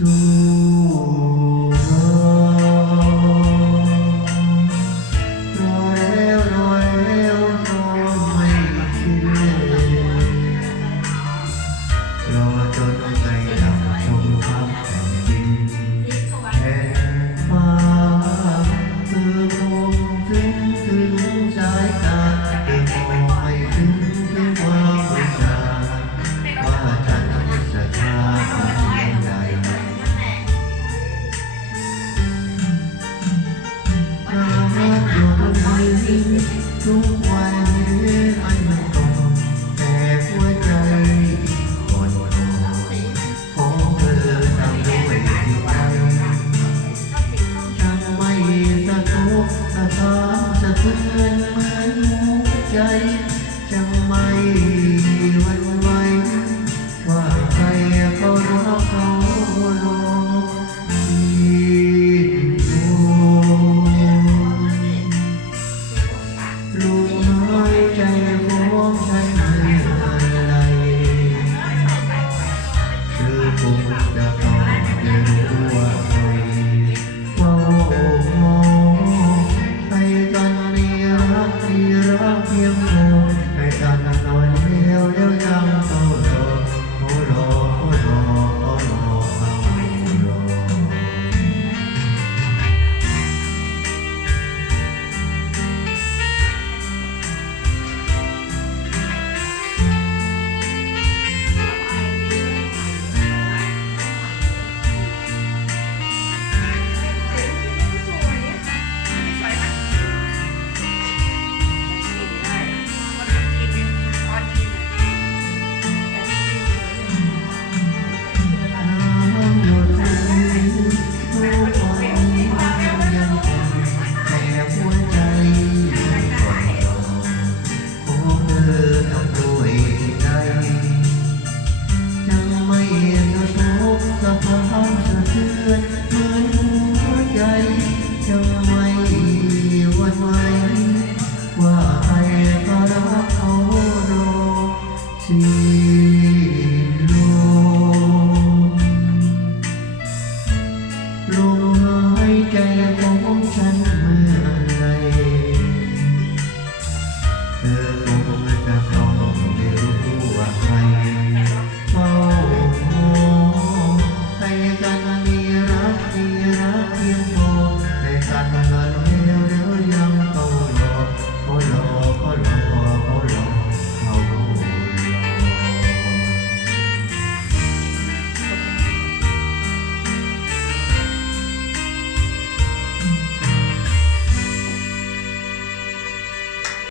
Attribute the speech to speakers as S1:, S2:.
S1: soul. จะไม่วัน You.